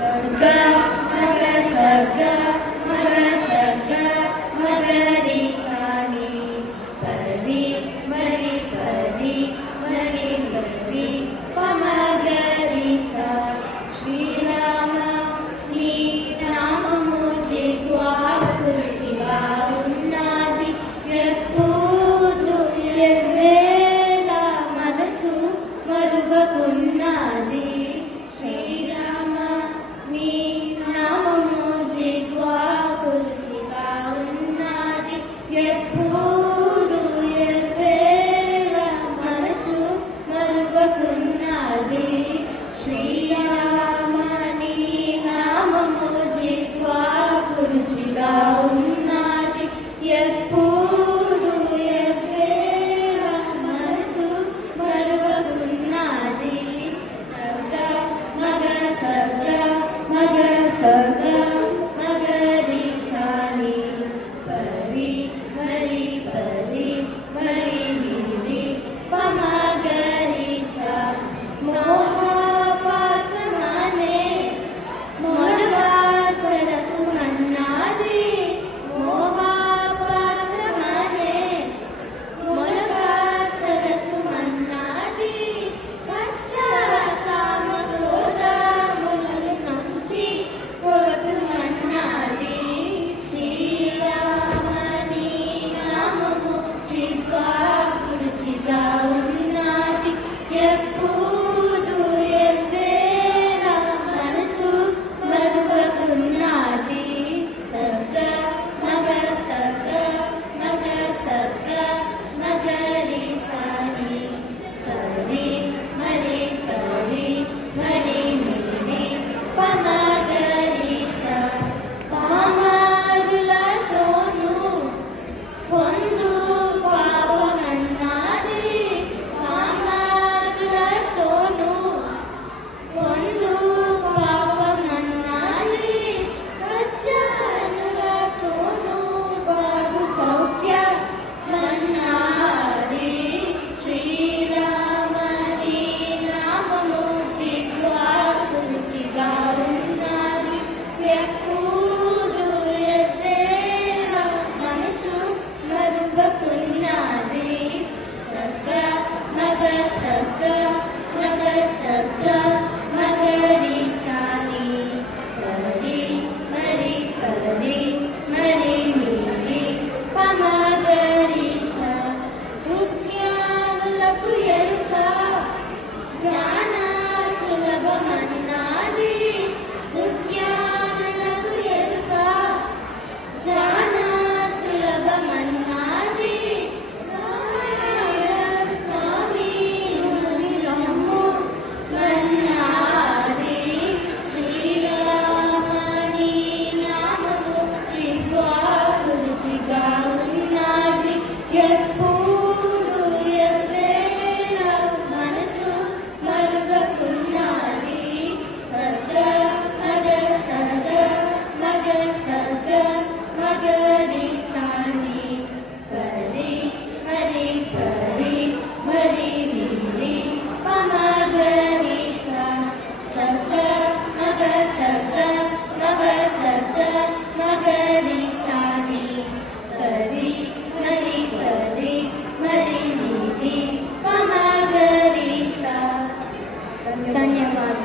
सर्ग मग सर्ग मग सर्ग मगरि सानि परि मरि परि मरि मरि पमगरि सा श्रीराम नी नामము జిహ్వాకురుచిగా ఉన్నది ఎప్పుడు ఎవ్వేళ మనసు మరువకున్నది శ్రీరామ నీ నామము జిహ్వాకురుచిగా ఉన్నది ఎప్పుడు ఎవ్వేళ మనసు మరువకున్నది శ్రీరామ నీ నామము జిహ్వాకురుచిగా ఉన్నది ఎప్పుడు ఎవ్వేళ మనసు మరువకున్నది सर्ग मग सर्ग मग सर्ग मगरि सानि परि मरि परि मरि मरि पमगरि सा मोहपाशमने मोलगासरसुमन्नादि मोहपाशमने मोलगासरसुमन्नादि कष्ट कामक्रोधमुలను నంచి పోగొట్టుమన్నది శ్రీరామ నీ నామము జిహ్వాకురుచిగా ఉన్నది ఎప్పుడు ఎవ్వేళ మనసు మరువకున్నది सर्ग मग सर्ग मग सर्ग मगरि सानि परि मरि परि मरि मरि पमगरि सा పామరులతోను పొందు పాపమన్నది పామరులతోను పొందు పాపమన్నది సజ్జనులతోను బాగు సౌఖ్యమన్నది శ్రీరామ నీ నామము జిహ్వాకురుచిగా ఉన్నది ఎప్పుడు ఎవ్వేళ మనసు మరువకున్నది सर्ग मग सर्ग मग सर्ग मगरि सानि परि मरि परि मरि मरि पमगरि सा సుజ్ఞానులకు ఎరుక జానా సులభమన్నది సుజ్ఞానులకు ఎరుక జానా సులభమన్నది స్వామి మహిళము మన్నాది శ్రీరామ నీ నామము జిహ్వాకురుచిగా ఉన్నది ఎప్పుడు ఎవ్వేళ మనసు మరువకున్నది सर्ग मग सर्ग मग सर्ग मगरि सानि परि मरि परि मरि मरि पमगरि सा सर्ग मग सर्ग मग सर्ग मगरि सानि परि मरि परि मरि मरि पमगरि सा धन्यवाद।